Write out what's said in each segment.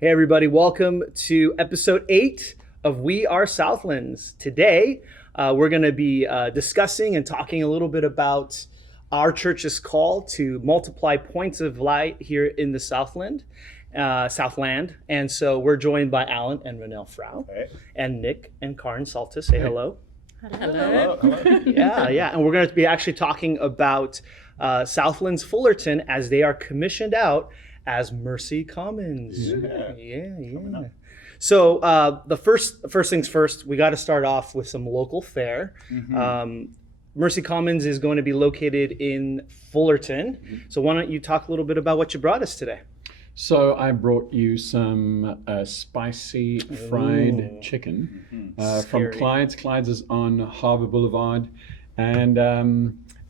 Hey everybody, welcome to episode 8 of We Are Southlands. Today, we're going to be discussing and talking a little bit about our church's call to multiply points of light here in the Southland. And so we're joined by Alan and Renelle Frau and Nick and Karin Saltas. Say hello. Hello. Yeah. And we're going to be actually talking about Southlands Fullerton as they are commissioned out as Mercy Commons. Yeah. So the first things first, we got to start off with some local fare. Mercy Commons is going to be located in Fullerton. So why don't you talk a little bit about what you brought us today? So I brought you some spicy fried chicken from Clyde's. Clyde's is on Harbour Boulevard, and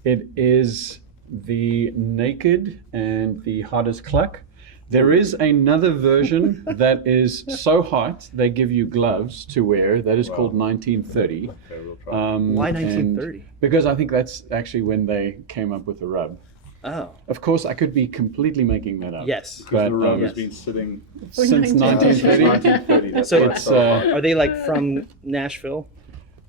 it is the naked and the hot as cluck. There is another version that is so hot they give you gloves to wear. That is called 1930. Why 1930? Because I think that's actually when they came up with the rub. Oh. Of course, I could be completely making that up. Yes. Because the rub has been sitting since 1930. 1930. So it's, are they like from Nashville?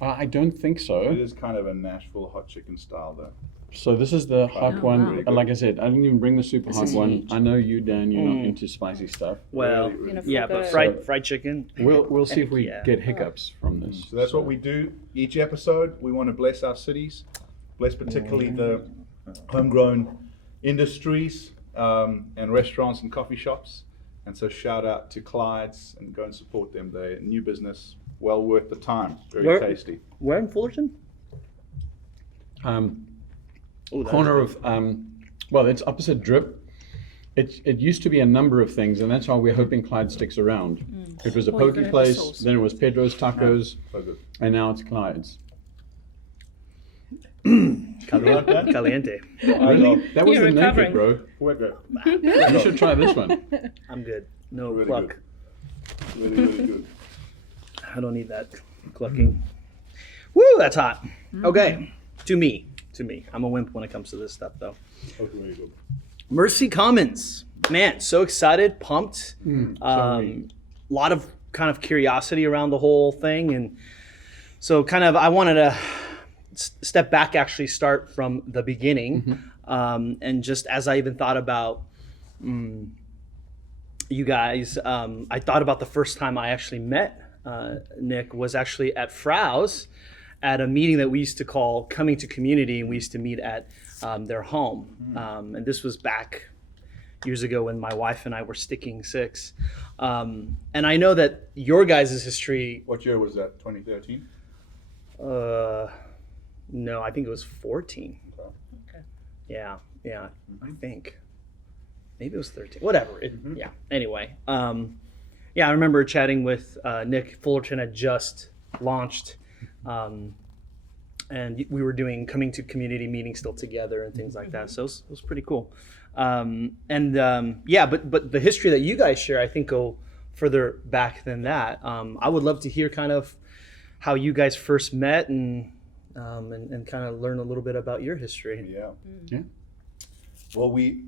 I don't think so. It is kind of a Nashville hot chicken style though. So this is the hot one. Wow. Like I said, I didn't even bring the super hot one. I know you, Dan, you're not into spicy stuff. Well, Really yeah, but fried chicken. We'll see if we get hiccups from this. So that's what we do each episode. We want to bless our cities, bless particularly the homegrown industries and restaurants and coffee shops. And so shout out to Clyde's and go and support them. They're a new business, well worth the time. Very tasty. Where in Fullerton? Corner of well, it's opposite Drip. It used to be a number of things, and that's why we're hoping Clyde sticks around. It was a poke place, then it was Pedro's Tacos, and now it's Clyde's. Caliente. Really? That was the naked, bro. We're good. You should try this one. I'm good. No Really cluck. good. Really good. I don't need that clucking. Woo, that's hot. Okay, to me. I'm a wimp when it comes to this stuff, though. Okay, very good. Mercy Commons. Man, so excited, pumped. Lot of kind of curiosity around the whole thing. And so kind of I wanted to step back, actually start from the beginning. And just as I even thought about you guys, I thought about the first time I actually met Nick was actually at Frau's at a meeting that we used to call Coming to Community, and we used to meet at their home. And this was back years ago when my wife and I were sticking six. And I know that your guys' history... What year was that? 2013? No, I think it was 14. Okay. Yeah, I think. Maybe it was 13. Whatever. Yeah, anyway. Yeah, I remember chatting with Nick. Fullerton had just launched, and we were doing Coming to Community meetings still together and things like that. So it was pretty cool. Yeah, but the history that you guys share, I think, go further back than that. I would love to hear kind of how you guys first met and kind of learn a little bit about your history. Yeah. Well, we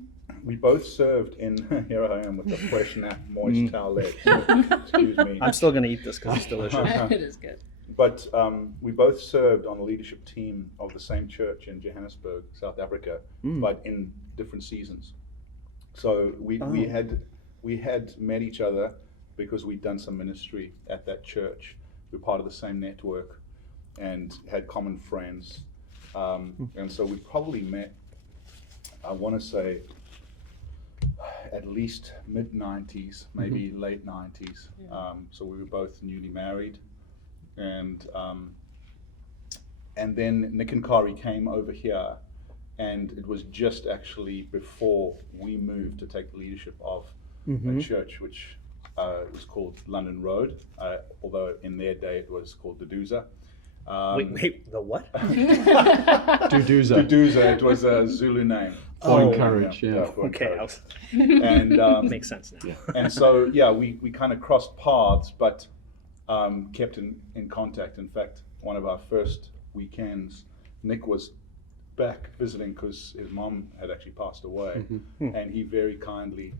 both served in, here I am with the fresh, moist towelette. Excuse me. I'm still going to eat this because it's delicious. It is good. But we both served on a leadership team of the same church in Johannesburg, South Africa, but in different seasons. So we had met each other because we'd done some ministry at that church. We were part of the same network and had common friends. And so we probably met, I want to say, at least mid-90s, maybe late 90s. So we were both newly married. And then Nick and Karin came over here, and it was just actually before we moved to take the leadership of a church which was called London Road, although in their day it was called Duduza. Wait, the what? Duduza. Duduza, it was a Zulu name. For encourage, yeah. For Okay. encourage. And Makes sense now. and so we kind of crossed paths, but kept in contact. In fact, one of our first weekends, Nick was back visiting because his mom had actually passed away, and he very kindly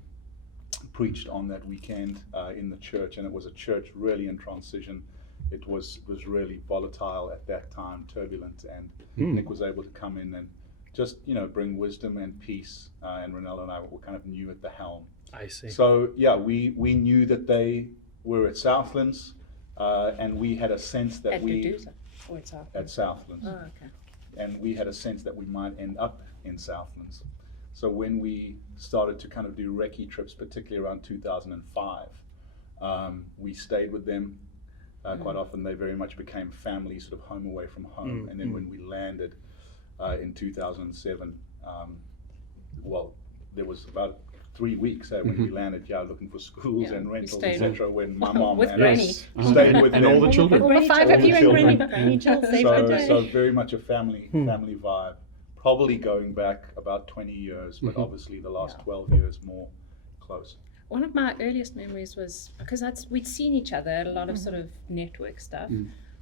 preached on that weekend in the church, and it was a church really in transition. It was really volatile at that time, turbulent, and Nick was able to come in and just bring wisdom and peace. And Ronella and I were kind of new at the helm. I see. So yeah, we knew that they were at Southlands, and we had a sense that at Southlands. Oh, okay. And we had a sense that we might end up in Southlands. So when we started to kind of do recce trips, particularly around 2005, we stayed with them quite often. They very much became family, sort of home away from home. And then when we landed in 2007, there was about 3 weeks when we landed, looking for schools and rentals, etc. When my mom with and Granny. us stayed with and them. all the children. All the 5 of you and Granny. Granny Jill saved the day. So very much a family vibe. Probably going back about 20 years, but obviously the last 12 years more close. One of my earliest memories was because we'd seen each other at a lot of sort of network stuff.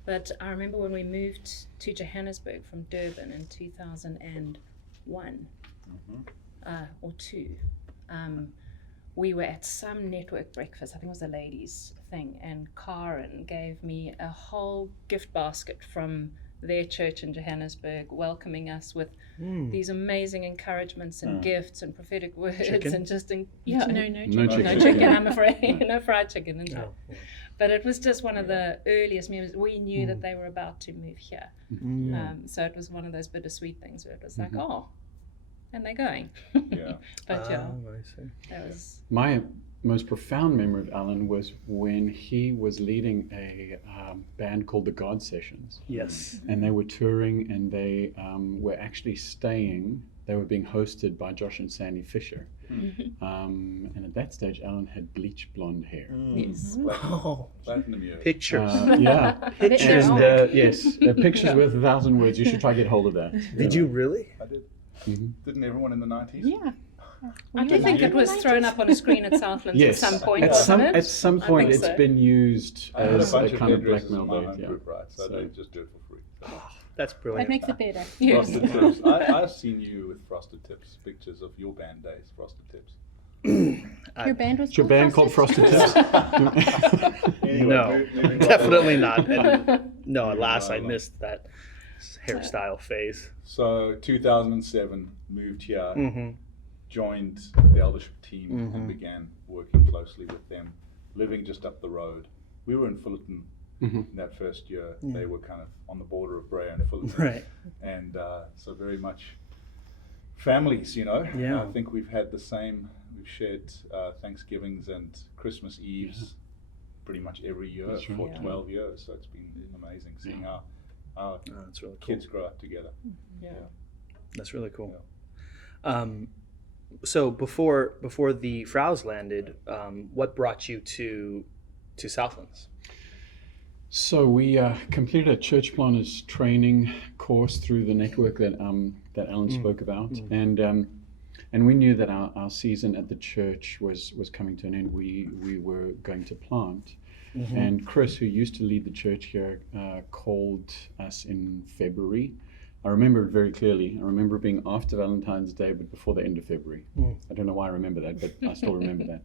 But I remember when we moved to Johannesburg from Durban in 2001 or 2. We were at some network breakfast, I think it was a ladies' thing, and Karin gave me a whole gift basket from their church in Johannesburg, welcoming us with these amazing encouragements and gifts and prophetic words Chicken? and just No no chicken. chicken, I'm afraid, no fried chicken. And Oh, yeah. but it was just one of the earliest memories. We knew that they were about to move here, so it was one of those bittersweet things where it was like, oh, and they're going. Yeah. But I see. that was My most profound memory of Alan was when he was leading a band called the God Sessions. Yes. And they were touring, and they were actually staying. They were being hosted by Josh and Sandy Fisher. And at that stage, Alan had bleach blonde hair. yes. Oh, Platinum years. pictures. Yeah. Pictures. And yes, pictures worth 1,000 words. You should try to get hold of that. Did you really? I did. Didn't everyone in the 90s? Yeah. I do think it was thrown up on a screen at Southlands Yes, at some point, at wasn't some, it? at some I point think it's so. been used I had a as a bunch of kind of hairdressers in blackmail my home bait. Yeah. group, right? So So- they just do it for free. So. That's That brilliant. makes it better. Yes. Frosted Tips. I've seen you with Frosted Tips, pictures of your band days, Frosted Tips. Your band was It's your band called Frosted Tips. Anyway, No, moving definitely right not. And no, alas, I Right. missed that hairstyle phase. So 2007, moved here, joined the eldership team and began working closely with them, living just up the road. We were in Fullerton that first year. They were kind of on the border of Brea and Fullerton. Right. And so very much families, Yeah. I think we've had the same, we've shared Thanksgivings and Christmas Eves pretty much every year That's right. for Yeah. 12 years. So it's been amazing seeing our Oh, that's really cool. kids grow up together. That's really cool. So before the Fraus landed, what brought you to Southlands? So we completed a church planners training course through the network that Alan spoke about, and we knew that our season at the church was coming to an end. We were going to plant, and Chris, who used to lead the church here, called us in February. I remember it very clearly. I remember it being after Valentine's Day, but before the end of February. I don't know why I remember that, but I still remember that.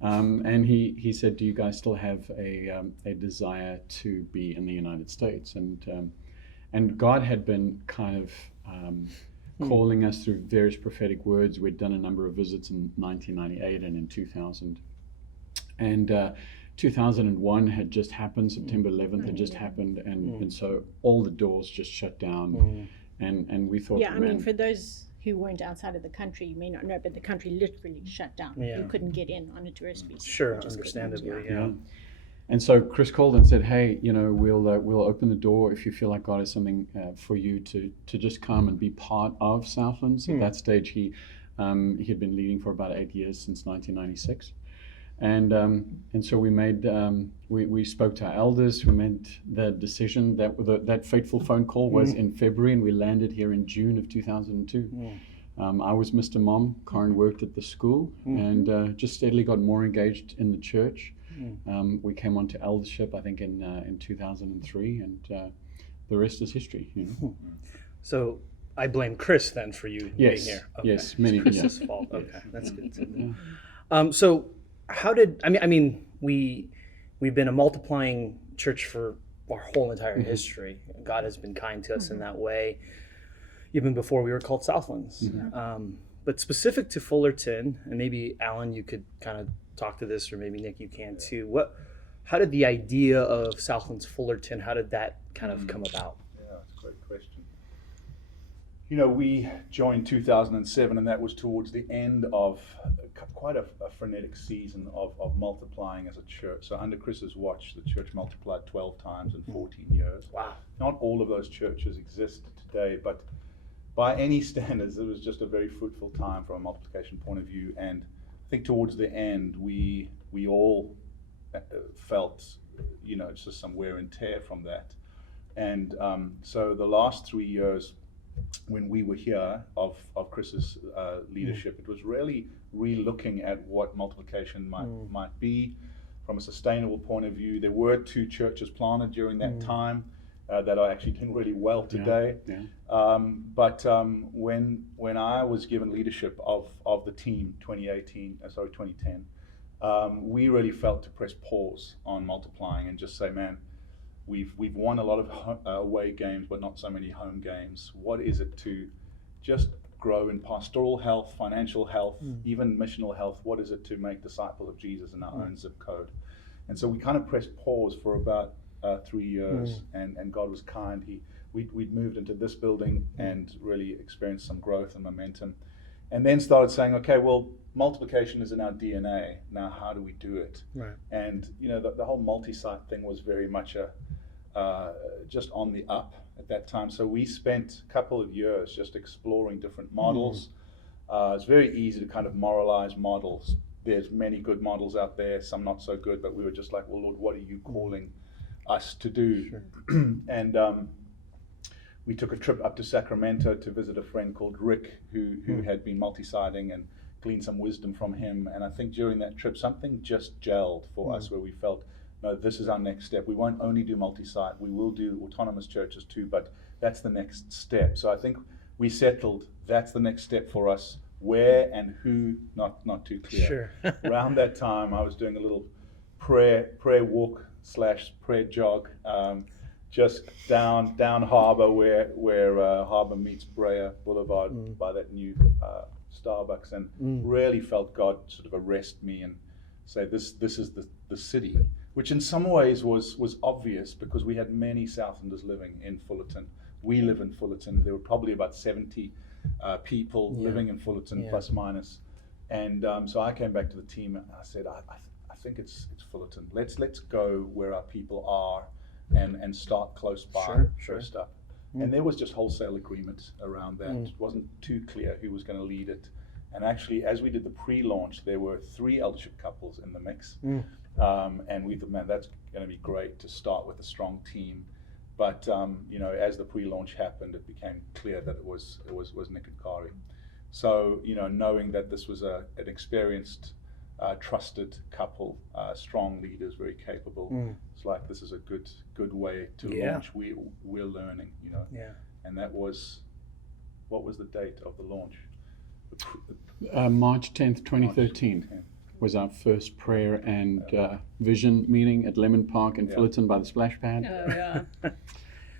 And he said, "Do you guys still have a desire to be in the United States?" And God had been kind of calling us through various prophetic words. We'd done a number of visits in 1998 and in 2000, and 2001 had just happened. September 11th had just happened, and so all the doors just shut down, and we thought, Yeah, I mean, "Man, for those who weren't outside of the country, you may not know, but the country literally shut down. Yeah. You couldn't get in on a tourist visa. Sure, You just couldn't, understandably, yeah. yeah. And so Chris called and said, "Hey, we'll open the door if you feel like God has something for you to just come and be part of Southlands." At that stage, he had been leading for about 8 years, since 1996, and so we made we spoke to our elders. We made the decision that fateful phone call was in February, and we landed here in June of 2002. I was Mr. Mom. Karin worked at the school, and just steadily got more engaged in the church. We came on to eldership, I think, in 2003, and the rest is history. So I blame Chris then for you Yes, being here. yes, many, It's Chris's yeah. fault. Okay, that's good to know. So how did I mean we've been a multiplying church for our whole entire history. God has been kind to us in that way, even before we were called Southlands. But specific to Fullerton, and maybe Alan, you could kind of talk to this, or maybe Nick, you can too. How did the idea of Southlands Fullerton, how did that kind of come about? Yeah, that's a great question. You know, we joined 2007, and that was towards the end of quite a frenetic season of multiplying as a church. So under Chris's watch, the church multiplied 12 times in 14 years. Wow. Not all of those churches exist today, but by any standards, it was just a very fruitful time from a multiplication point of view. And I think towards the end, we all felt, you know, just some wear and tear from that. And so the last 3 years, when we were here of Chris's leadership, it was really re-looking at what multiplication might be from a sustainable point of view. There were 2 churches planted during that time that are actually doing really well today. But when I was given leadership of the team 2010, we really felt to press pause on multiplying and just say, man, we've won a lot of away games, but not so many home games. What is it to just grow in pastoral health, financial health, even missional health? What is it to make disciples of Jesus in our own zip code? And so we kind of pressed pause for about 3 years, and God was kind. We'd moved into this building and really experienced some growth and momentum, and then started saying, okay, well, multiplication is in our DNA. Now, how do we do it? Right. And you know, the whole multi-site thing was very much just on the up at that time. So we spent a couple of years just exploring different models. It's very easy to kind of moralize models. There's many good models out there, some not so good, but we were just like, well, Lord, what are you calling us to do? Sure. And we took a trip up to Sacramento to visit a friend called Rick, who had been multi-siting, and gleaned some wisdom from him. And I think during that trip, something just gelled for us, where we felt, no, this is our next step. We won't only do multi-site, we will do autonomous churches too, but that's the next step. So I think we settled that's the next step for us. Where and who, not too clear. Sure. Around that time, I was doing a little prayer walk / prayer jog, just down Harbour, where Harbour meets Brea Boulevard by that new Starbucks, and really felt God sort of arrest me and say, this is the city, which in some ways was obvious because we had many Southlanders living in Fullerton. We live in Fullerton. There were probably about 70 people living in Fullerton, plus minus. And so I came back to the team and I said, I think it's Fullerton. Let's go where our people are and start close by first up. And there was just wholesale agreement around that. It wasn't too clear who was going to lead it. And actually, as we did the pre-launch, there were 3 eldership couples in the mix. And we thought, man, that's going to be great to start with a strong team. But you know, as the pre-launch happened, it became clear that it was Nick and Karin. So you know, knowing that this was an experienced, trusted couple, strong leaders, very capable, it's like this is a good way to launch. We're learning, you know. And that was, what was the date of the launch? March 10th, 2013. March 10th. Was our first prayer and vision meeting at Lemon Park in Fullerton by the splash pad.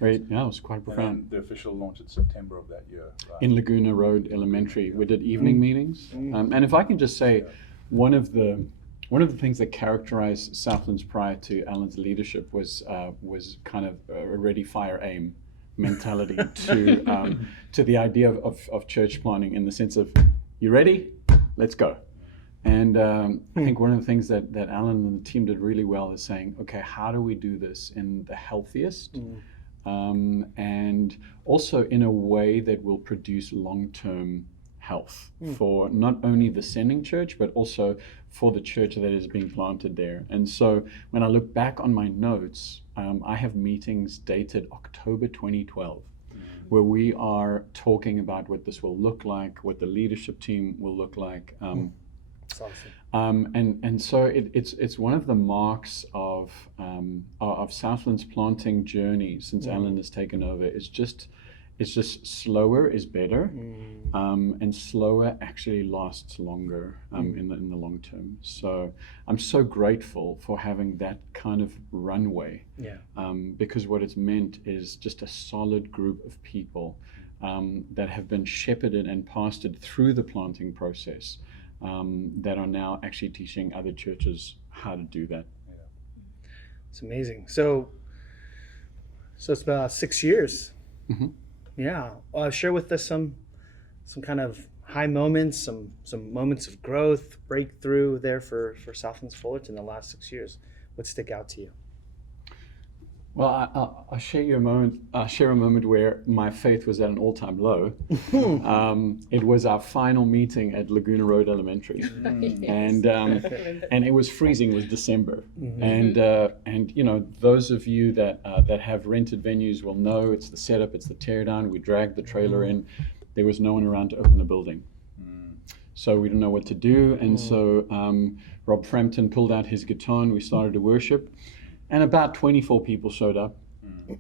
Right, it was quite profound. And the official launch in September of that year. Right? In Laguna Road Elementary, we did evening meetings. And if I can just say, one of the things that characterized Southlands prior to Alan's leadership was kind of a ready, fire, aim mentality to the idea of church planning, in the sense of, you ready? Let's go. And I think one of the things that Alan and the team did really well is saying, okay, how do we do this in the healthiest and also in a way that will produce long-term health for not only the sending church, but also for the church that is being planted there. And so when I look back on my notes, I have meetings dated October 2012, where we are talking about what this will look like, what the leadership team will look like. That's awesome. And so it's one of the marks of Southland's planting journey since Alan has taken over. It's just It's just slower is better, and slower actually lasts longer in the long term. So I'm so grateful for having that kind of runway, because what it's meant is just a solid group of people that have been shepherded and pastored through the planting process, that are now actually teaching other churches how to do that. It's amazing. So it's about 6 years. Mm-hmm. Yeah. Share with us some kind of high moments, some moments of growth, breakthrough there for Southlands Fullerton in the last 6 years. What stick out to you? Well, I'll share a moment where my faith was at an all-time low. It was our final meeting at Laguna Road Elementary, and it was freezing. It was December, and those of you that have rented venues will know it's the setup, it's the teardown. We dragged the trailer in. There was no one around to open the building, so we didn't know what to do. And so Rob Frampton pulled out his guitar and we started to worship. And about 24 people showed up.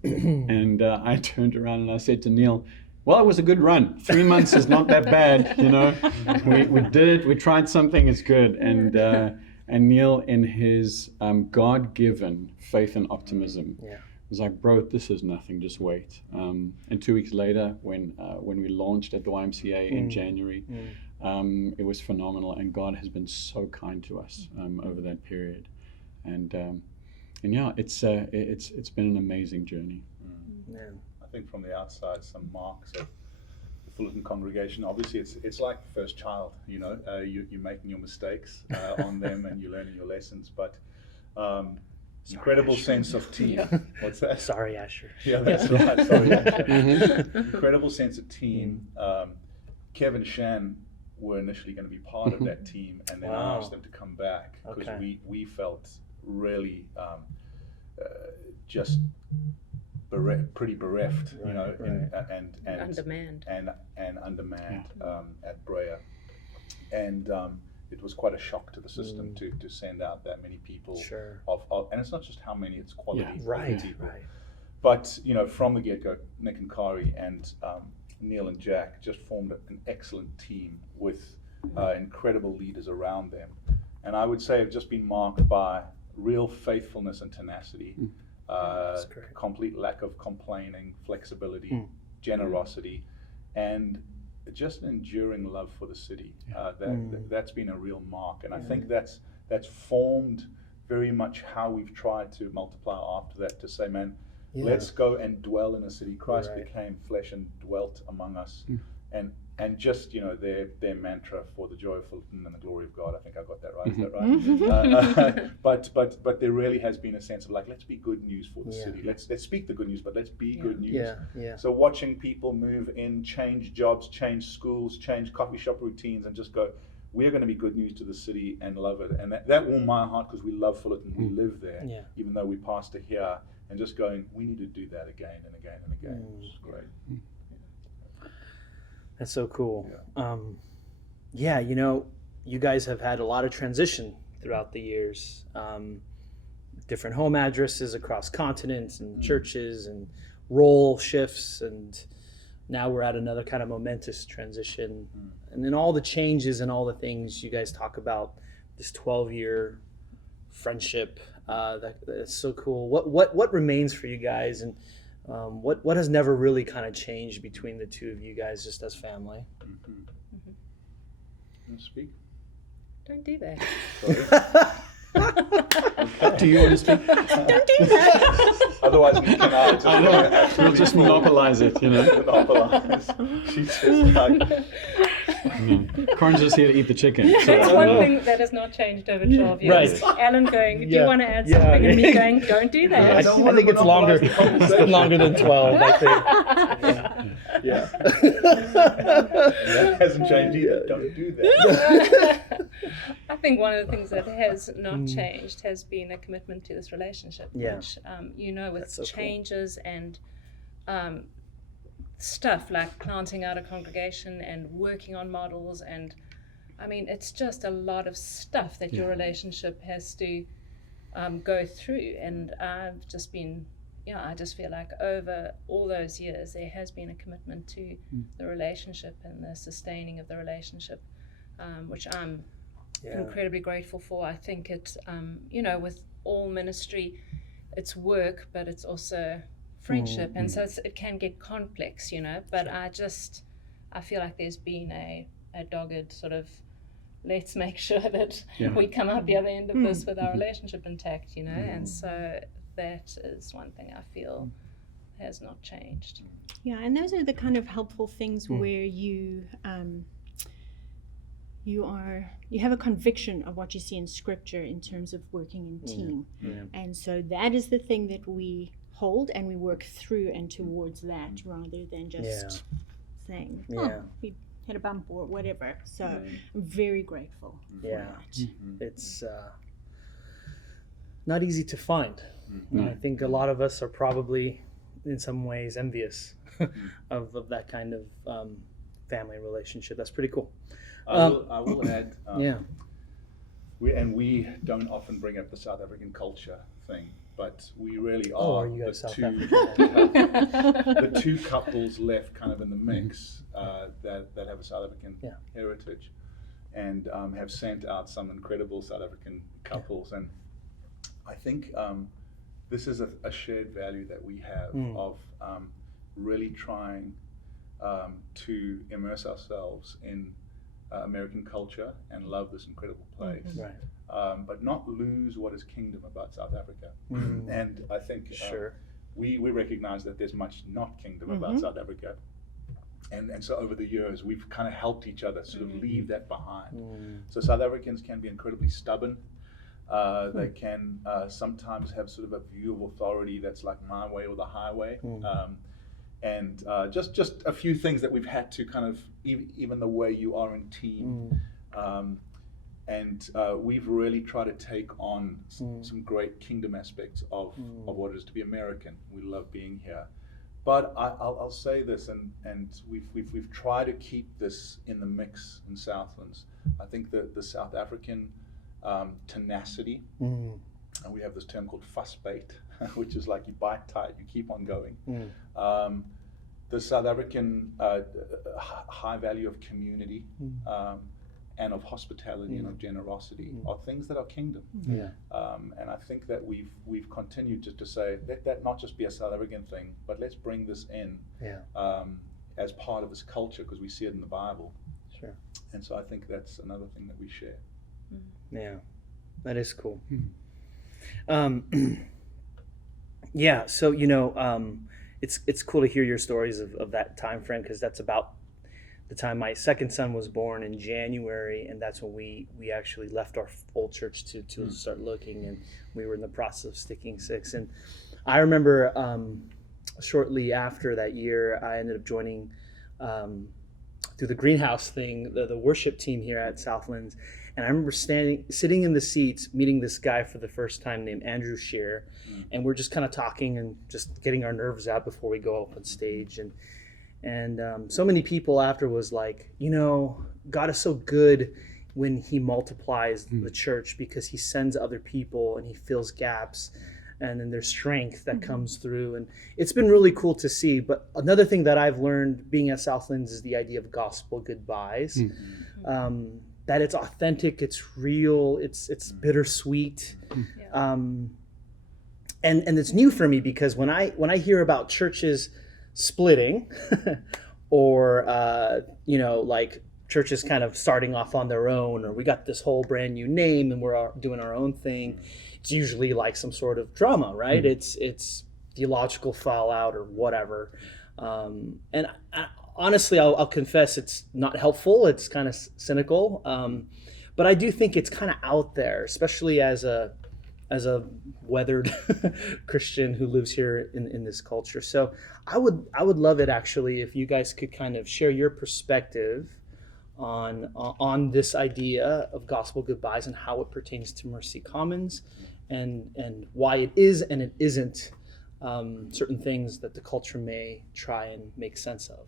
And I turned around and I said to Neil, well, it was a good run. 3 months is not that bad, We did it. We tried something. It's good. And Neil, in his God-given faith and optimism, was like, bro, this is nothing. Just wait. And 2 weeks later, when we launched at the YMCA in January, it was phenomenal. And God has been so kind to us over that period. And yeah, it's been an amazing journey. I think from the outside, some marks of the Fullerton congregation. Obviously, it's like the first child. You're making your mistakes on them, and you're learning your lessons. But incredible sense of team. What's that? Sorry, Asher. Yeah, that's right. Sorry, Asher. Incredible sense of team. Kevin and Shan were initially going to be part of that team, and then I asked them to come back because we felt really just pretty bereft, and undermanned at Brea, and it was quite a shock to the system to send out that many people. Sure. And it's not just how many; it's quality. Right. People. But from the get-go, Nick and Karin and Neil and Jack just formed an excellent team with incredible leaders around them, and I would say have just been marked by real faithfulness and tenacity, complete lack of complaining, flexibility, generosity, and just an enduring love for the city. That's been a real mark, and I think that's formed very much how we've tried to multiply after that, to say, man, let's go and dwell in a city. Christ became flesh and dwelt among us, and just their mantra for the joy of Fullerton and the glory of God. I think I got that right. Is that right? But there really has been a sense of like, let's be good news for the city. Let's speak the good news, but let's be good news. So watching people move in, change jobs, change schools, change coffee shop routines, and just go, we're going to be good news to the city and love it. And that warmed my heart because we love Fullerton. We live there, even though we pastor here, and just going, we need to do that again and again and again. It's great. That's so cool. You guys have had a lot of transition throughout the years. Different home addresses across continents and churches and role shifts, and now we're at another kind of momentous transition. And then all the changes and all the things you guys talk about, this 12-year friendship, that's so cool. What remains for you guys, and what has never really kind of changed between the two of you guys, just as family? Can you speak? Don't do that. Do you want to speak? Don't do that. Otherwise, Nick and I We'll just monopolize it, monopolize. She's just like, Karin's just here to eat the chicken. That's one thing that has not changed over 12 years. Right. Alan going, do you want to add something? And me going, don't do that. I think it's longer. It's been longer than 12, I think. Yeah. that hasn't changed either. Don't do that. I think one of the things that has not changed has been a commitment to this relationship, which, with so changes and stuff like planting out a congregation and working on models, and I mean, it's just a lot of stuff that your relationship has to go through, and I've just been yeah, I just feel like over all those years there has been a commitment to the relationship and the sustaining of the relationship, which I'm incredibly grateful for. I think it, with all ministry, it's work, but it's also friendship, and so it can get complex, but I feel like there's been a dogged sort of, let's make sure that we come out the other end of this with our relationship intact, and so that is one thing I feel has not changed. Yeah, and those are the kind of helpful things where you have a conviction of what you see in Scripture in terms of working in team, and so that is the thing that we hold and we work through and towards that, rather than just saying, we hit a bump or whatever. So I'm very grateful for that. It's not easy to find. I think a lot of us are probably in some ways envious of that kind of family relationship. That's pretty cool. I will add, Yeah. we don't often bring up the South African culture thing, but we really are you guys South the two couples left kind of in the mix that have a South African heritage, and have sent out some incredible South African couples. And I think this is a shared value that we have of really trying to immerse ourselves in American culture and love this incredible place, but not lose what is kingdom about South Africa. And I think we recognize that there's much not kingdom about South Africa. And so over the years, we've kind of helped each other sort of leave that behind. So South Africans can be incredibly stubborn. They can sometimes have sort of a view of authority that's like my way or the highway. And just a few things that we've had to kind of, even the way you are in team. And we've really tried to take on some great kingdom aspects of what it is to be American. We love being here. But I'll say this, and we've tried to keep this in the mix in Southlands. I think the South African tenacity, and we have this term called fuss bait, which is like you bite tight, you keep on going. The South African high value of community and of hospitality and of generosity are things that are kingdom. And I think that we've continued just to say, let that not just be a South African thing, but let's bring this in as part of this culture, because we see it in the Bible. And so I think that's another thing that we share. Yeah, that is cool. So it's cool to hear your stories of that time frame, because that's about the time my second son was born in January, and that's when we actually left our old church to start looking, and we were in the process of sticking six. And I remember shortly after that year, I ended up joining through the greenhouse thing, the worship team here at Southlands. And I remember sitting in the seats, meeting this guy for the first time named Andrew Shear, and we're just kind of talking and just getting our nerves out before we go up on stage. And so many people after was like, God is so good when he multiplies the church, because he sends other people and he fills gaps, and then there's strength that comes through. And it's been really cool to see. But another thing that I've learned being at Southlands is the idea of gospel goodbyes. That it's authentic, it's real, it's bittersweet, and it's new for me, because when I hear about churches splitting, or like churches kind of starting off on their own, or we got this whole brand new name and we're doing our own thing, it's usually like some sort of drama, right? It's theological fallout or whatever, and honestly, I'll confess it's not helpful. It's kind of cynical, but I do think it's kind of out there, especially as a weathered Christian who lives here in this culture. So I would love it actually if you guys could kind of share your perspective on this idea of gospel goodbyes and how it pertains to Mercy Commons, and why it is and it isn't certain things that the culture may try and make sense of,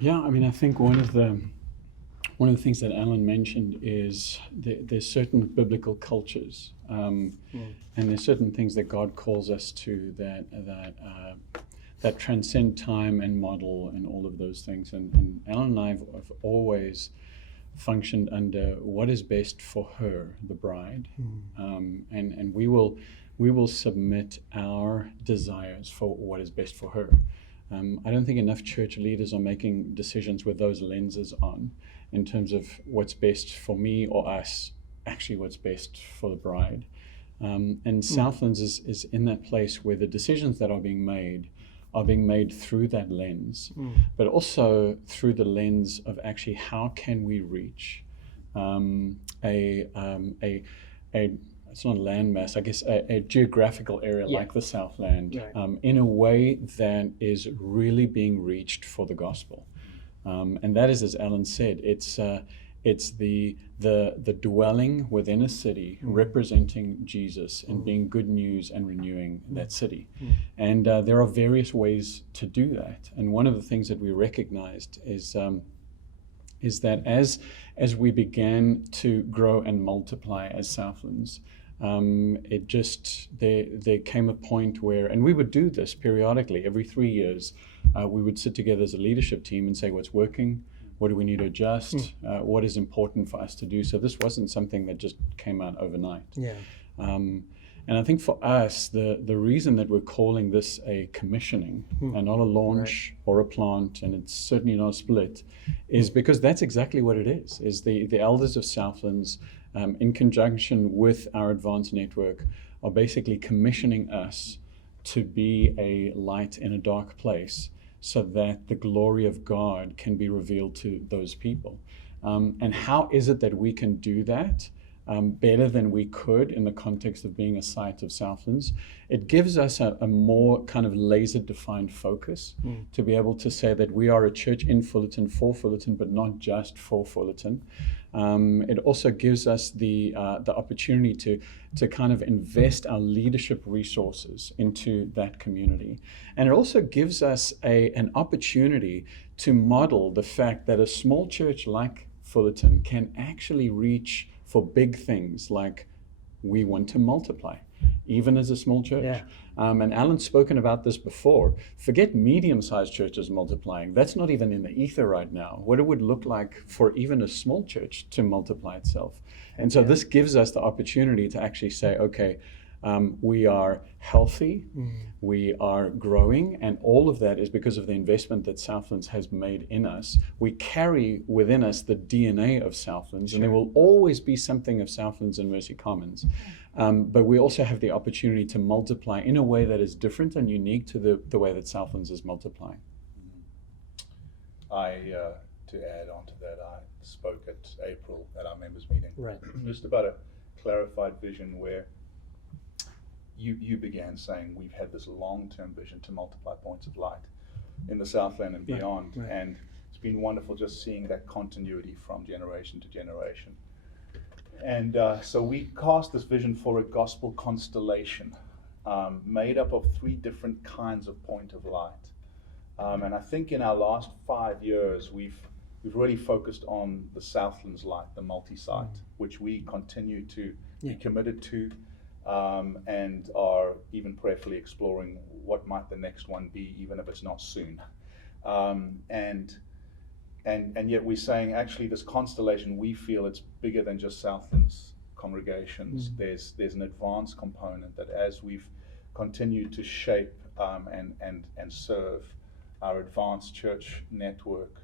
Yeah, I mean, I think one of one of the things that Alan mentioned is there's certain biblical cultures, and there's certain things that God calls us to that transcend time and model and all of those things. And Alan and I have always functioned under what is best for her, the bride, and we will submit our desires for what is best for her. I don't think enough church leaders are making decisions with those lenses on, in terms of what's best for me or us, actually what's best for the bride. And Southlands is in that place where the decisions that are being made through that lens, but also through the lens of actually how can we reach it's not a landmass, I guess, a geographical area like the Southland, in a way that is really being reached for the gospel. And that is, as Alan said, it's the dwelling within a city representing Jesus and being good news and renewing that city. And there are various ways to do that. And one of the things that we recognized is that as we began to grow and multiply as Southlands, there came a point where, and we would do this periodically, every 3 years, we would sit together as a leadership team and say what's working, what do we need to adjust, what is important for us to do. So this wasn't something that just came out overnight. And I think for us, the reason that we're calling this a commissioning and not a launch or a plant, and it's certainly not a split, is because that's exactly what it is the elders of Southlands, in conjunction with our advanced network, are basically commissioning us to be a light in a dark place so that the glory of God can be revealed to those people. And how is it that we can do that better than we could in the context of being a site of Southlands? It gives us a more kind of laser-defined focus to be able to say that we are a church in Fullerton, for Fullerton, but not just for Fullerton. It also gives us the opportunity to kind of invest our leadership resources into that community. And it also gives us an opportunity to model the fact that a small church like Fullerton can actually reach for big things, like we want to multiply, even as a small church. And Alan's spoken about this before. Forget medium-sized churches multiplying. That's not even in the ether right now. What it would look like for even a small church to multiply itself. And so this gives us the opportunity to actually say, okay, we are healthy, we are growing, and all of that is because of the investment that Southlands has made in us. We carry within us the DNA of Southlands, and there will always be something of Southlands and Mercy Commons. But we also have the opportunity to multiply in a way that is different and unique to the way that Southlands is multiplying. To add on to that, I spoke at April at our members meeting. Just about a clarified vision where you began saying we've had this long-term vision to multiply points of light in the Southland and beyond. And it's been wonderful just seeing that continuity from generation to generation. And so we cast this vision for a gospel constellation made up of 3 different kinds of point of light. And I think in our last 5 years, we've really focused on the Southlands light, the multi-site, which we continue to be committed to, and are even prayerfully exploring what might the next one be, even if it's not soon. And yet we're saying, actually, this constellation, we feel it's bigger than just Southlands congregations. There's an advanced component that, as we've continued to shape and serve our advanced church network,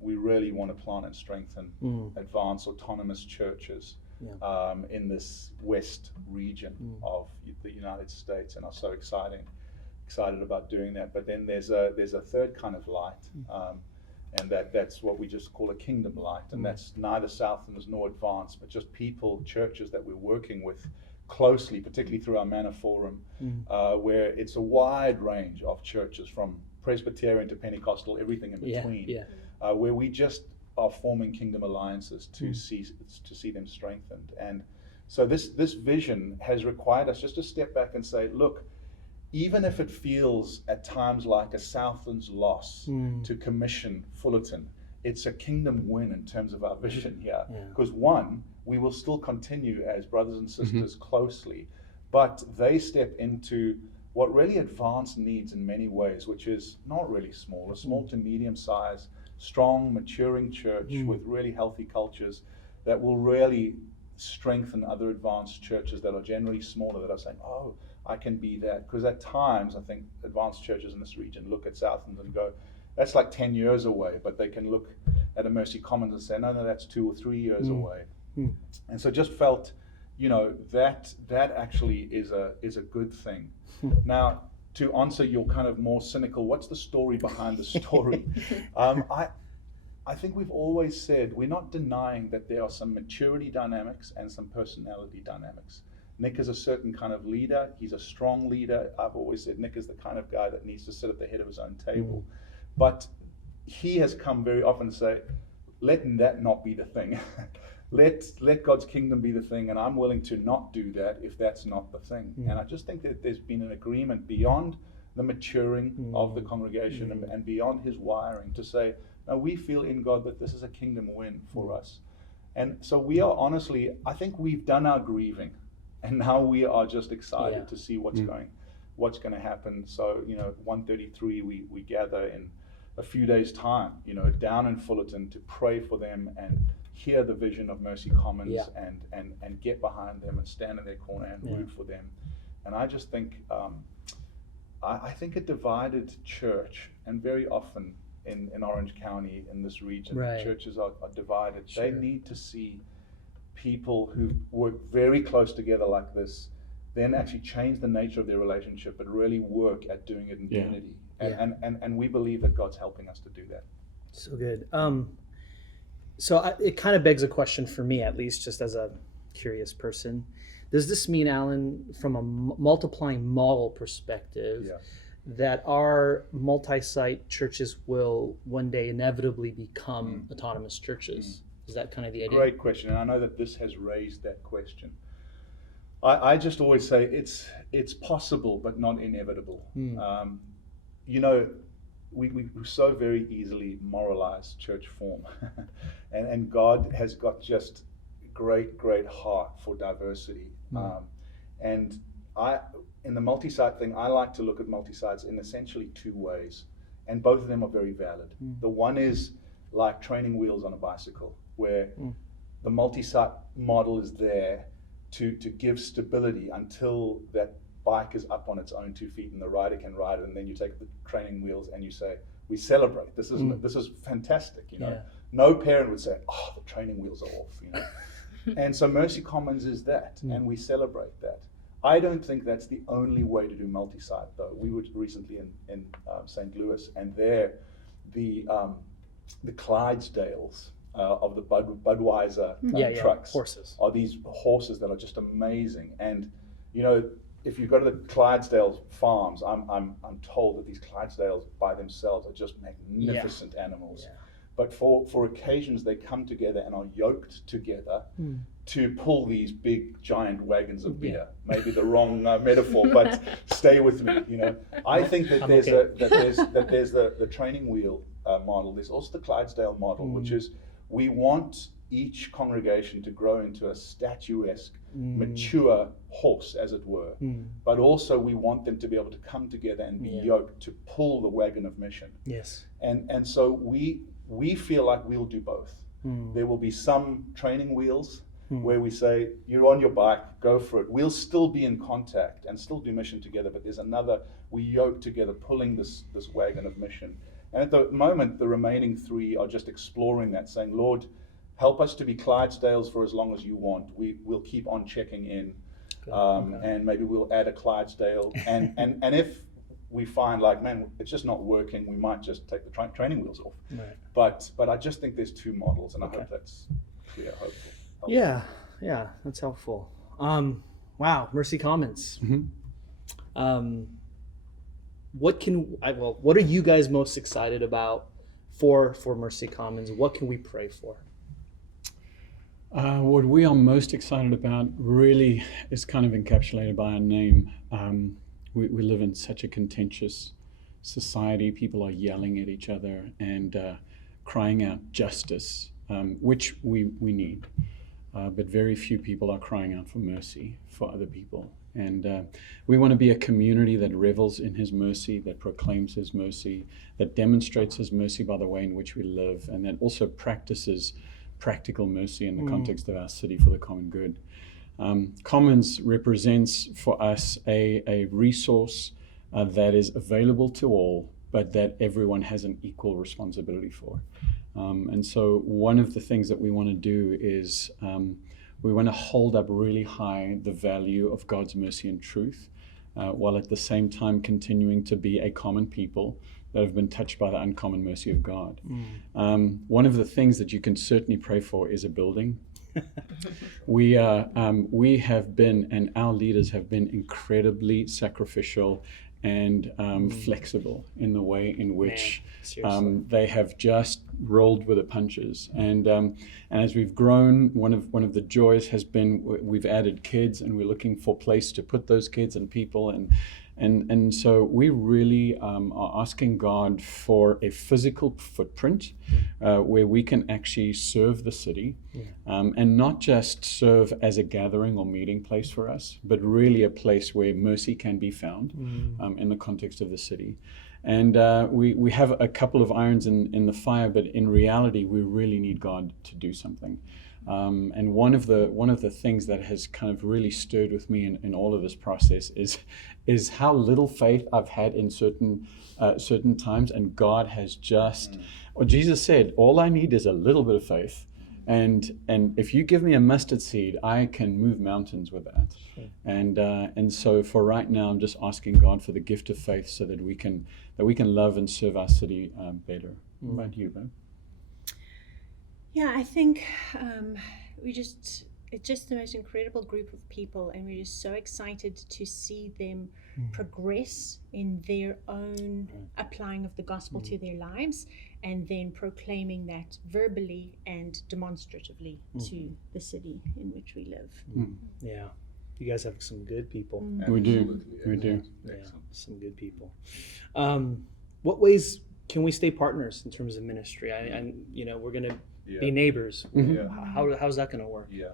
we really want to plant and strengthen advanced autonomous churches in this west region of the United States, and are so excited about doing that. But then there's a third kind of light, and that's what we just call a kingdom light, and that's neither Southlands nor advanced, but just people, churches that we're working with closely, particularly through our Manor Forum, where it's a wide range of churches from Presbyterian to Pentecostal, everything in between, where we just are forming kingdom alliances to see them strengthened. And so this vision has required us just to step back and say, look, even if it feels at times like a Southlands loss to commission Fullerton, it's a kingdom win in terms of our vision here. Yeah. Because one, we will still continue as brothers and sisters closely, but they step into what really advanced needs in many ways, which is not really small, a small to medium size, strong, maturing church with really healthy cultures that will really strengthen other advanced churches that are generally smaller, that are saying, oh, I can be that. Because at times, I think advanced churches in this region look at Southlands and go, that's like 10 years away, but they can look at a Mercy Commons and say, no, that's 2 or 3 years away. And so just felt, that actually is a good thing. Now, to answer your kind of more cynical, what's the story behind the story? I think we've always said we're not denying that there are some maturity dynamics and some personality dynamics. Nick is a certain kind of leader. He's a strong leader. I've always said Nick is the kind of guy that needs to sit at the head of his own table. But he has come very often to say, let that not be the thing. Let God's kingdom be the thing, and I'm willing to not do that if that's not the thing. And I just think that there's been an agreement beyond the maturing of the congregation and beyond his wiring to say, no, we feel in God that this is a kingdom win for us. And so we are honestly, I think we've done our grieving, and now we are just excited to see what's going to happen. So 133 we gather in a few days' time, down in Fullerton to pray for them and hear the vision of Mercy Commons and get behind them and stand in their corner and root for them. And I just think I think a divided church, and very often in Orange County, in this region, churches are divided. They need to see people who work very close together like this, then actually change the nature of their relationship, but really work at doing it in unity. And we believe that God's helping us to do that. So good. It kind of begs a question for me, at least, just as a curious person. Does this mean, Alan, from a multiplying model perspective, that our multi-site churches will one day inevitably become autonomous churches? Is that kind of the idea? Great question, and I know that this has raised that question. I just always say it's possible, but not inevitable. We so very easily moralize church form, and God has got just great heart for diversity. And in the multi-site thing, I like to look at multi-sites in essentially 2 ways, and both of them are very valid. The one is like training wheels on a bicycle, where the multi-site model is there to give stability until that bike is up on its own 2 feet and the rider can ride it, and then you take the training wheels and you say, we celebrate. This is fantastic. No parent would say, oh, the training wheels are off. And so Mercy Commons is that, and we celebrate that. I don't think that's the only way to do multi-site, though. We were recently in St. Louis, and there the Clydesdales of the Budweiser trucks horses are these horses that are just amazing. And if you go to the Clydesdale farms, I'm told that these Clydesdales by themselves are just magnificent animals. But for occasions, they come together and are yoked together to pull these big giant wagons of beer. Maybe the wrong metaphor, but stay with me. I think that there's the training wheel model. There's also the Clydesdale model, which is we want each congregation to grow into a statuesque, mature horse, as it were. But also we want them to be able to come together and be yoked to pull the wagon of mission. Yes. And so we feel like we'll do both. There will be some training wheels where we say, you're on your bike, go for it. We'll still be in contact and still do mission together, but there's another, we yoke together, pulling this wagon of mission. And at the moment, the remaining 3 are just exploring that, saying, Lord, help us to be Clydesdales for as long as you want. We'll keep on checking in, and maybe we'll add a Clydesdale. And if we find like, man, it's just not working, we might just take the training wheels off. But I just think there's 2 models, and I hope that's clear, hopeful. Yeah, that's helpful. Wow, Mercy Commons. What are you guys most excited about for Mercy Commons? What can we pray for? What we are most excited about really is kind of encapsulated by our name. We live in such a contentious society. People are yelling at each other and crying out justice, which we need. But very few people are crying out for mercy for other people. And we want to be a community that revels in his mercy, that proclaims his mercy, that demonstrates his mercy by the way in which we live, and that also practices practical mercy in the context of our city for the common good. Commons represents for us a resource that is available to all, but that everyone has an equal responsibility for. And so one of the things that we want to do is we want to hold up really high the value of God's mercy and truth, while at the same time continuing to be a common people that have been touched by the uncommon mercy of God. One of the things that you can certainly pray for is a building. We have been, and our leaders have been, incredibly sacrificial and flexible in the way in which they have just rolled with the punches. And as we've grown, one of the joys has been we've added kids, and we're looking for a place to put those kids and people. And so we really are asking God for a physical footprint where we can actually serve the city, and not just serve as a gathering or meeting place for us, but really a place where mercy can be found in the context of the city. And we have a couple of irons in the fire, but in reality, we really need God to do something. And one of the things that has kind of really stirred with me in all of this process is how little faith I've had in certain times, and God has just, or Jesus said, all I need is a little bit of faith, and if you give me a mustard seed, I can move mountains with that. And so for right now, I'm just asking God for the gift of faith so that we can love and serve our city better. What about you, Ben? Yeah, I think it's just the most incredible group of people, and we're just so excited to see them progress in their own applying of the gospel to their lives, and then proclaiming that verbally and demonstratively to the city in which we live. Yeah, you guys have some good people. We do. Yeah, some good people. What ways can we stay partners in terms of ministry? And we're going to be neighbors. How's that going to work? Yeah.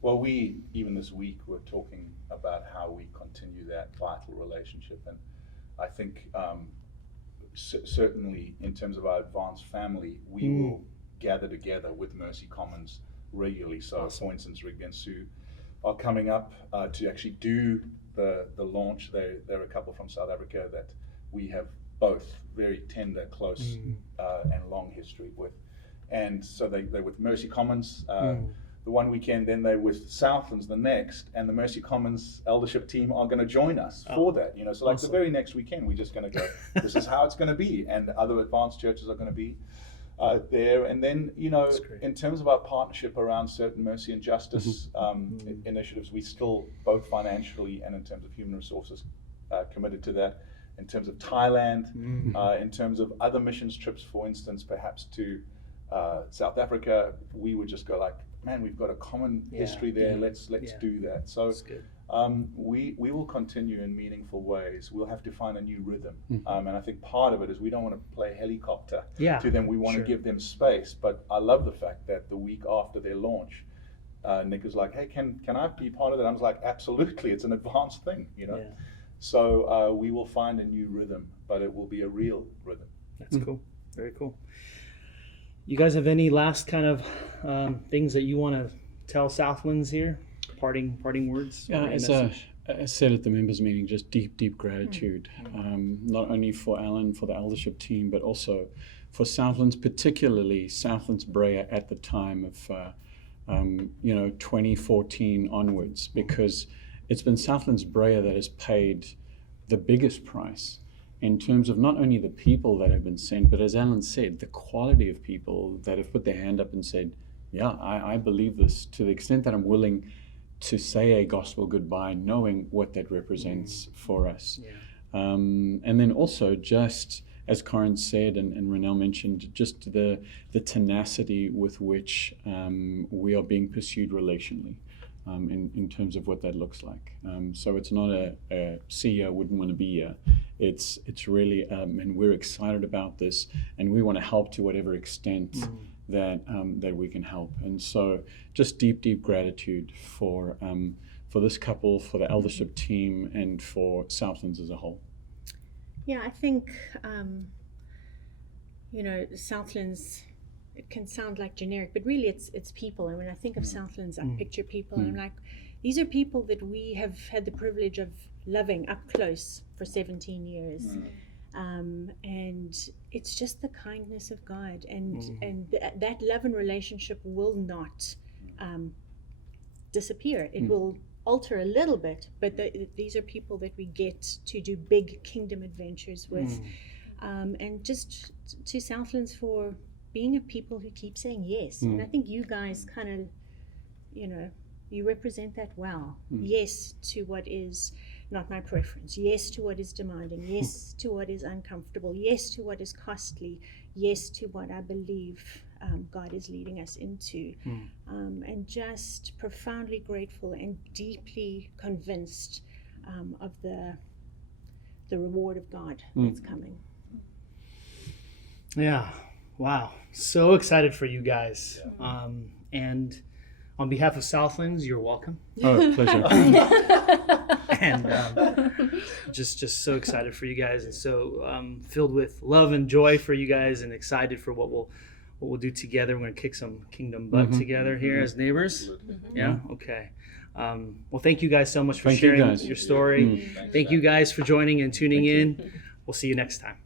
Well, we, even this week, were talking about how we continue that vital relationship. And I think certainly in terms of our advanced family, we will gather together with Mercy Commons regularly. So, for instance, Rigby and Sue are coming up to actually do the launch. They're a couple from South Africa that we have both very tender, close, and long history with. And so they're with Mercy Commons the one weekend, then they're with Southlands the next, and the Mercy Commons eldership team are going to join us for that. So like the very next weekend, we're just going to go, this is how it's going to be, and other advanced churches are going to be there. And then, in terms of our partnership around certain mercy and justice initiatives, we still, both financially and in terms of human resources, committed to that. In terms of Thailand, in terms of other missions trips, for instance, perhaps to South Africa, we would just go like, man, we've got a common history there. Let's do that. So we will continue in meaningful ways. We'll have to find a new rhythm, and I think part of it is we don't want to play helicopter to them. We want to give them space. But I love the fact that the week after their launch, Nick was like, "Hey, can I be part of that?" I was like, "Absolutely! It's an advanced thing, So we will find a new rhythm, but it will be a real rhythm. That's cool. Very cool. You guys have any last kind of things that you want to tell Southlands here? Parting words? Yeah, as I said at the members meeting, just deep gratitude, not only for Alan, for the eldership team, but also for Southlands, particularly Southlands Brea at the time of 2014 onwards, because it's been Southlands Brea that has paid the biggest price in terms of not only the people that have been sent, but as Alan said, the quality of people that have put their hand up and said, yeah, I believe this, to the extent that I'm willing to say a gospel goodbye, knowing what that represents for us. And then also just, as Karin said and Renelle mentioned, just the tenacity with which we are being pursued relationally. in terms of what that looks like. So it's not a CEO wouldn't want to be here. It's really, and we're excited about this, and we want to help to whatever extent that we can help. And so just deep gratitude for this couple, for the eldership team, and for Southlands as a whole. Yeah, I think, Southlands, it can sound like generic, but really it's people. And when I think of Southlands, I picture people, and I'm like, these are people that we have had the privilege of loving up close for 17 years. And it's just the kindness of God, and that love and relationship will not disappear. It will alter a little bit, but these are people that we get to do big kingdom adventures with. And just to Southlands for being a people who keep saying yes. And I think you guys kind of, you represent that well. Yes to what is not my preference. Yes to what is demanding. Yes to what is uncomfortable. Yes to what is costly. Yes to what I believe God is leading us into. And just profoundly grateful and deeply convinced of the reward of God that's coming. Yeah. Wow. So excited for you guys. And on behalf of Southlands, you're welcome. Oh, pleasure. And just so excited for you guys, and so filled with love and joy for you guys, and excited for what we'll do together. We're going to kick some kingdom butt together here as neighbors. Yeah? Okay. Well, thank you guys so much for sharing your story. Thank you guys for joining and tuning in. We'll see you next time.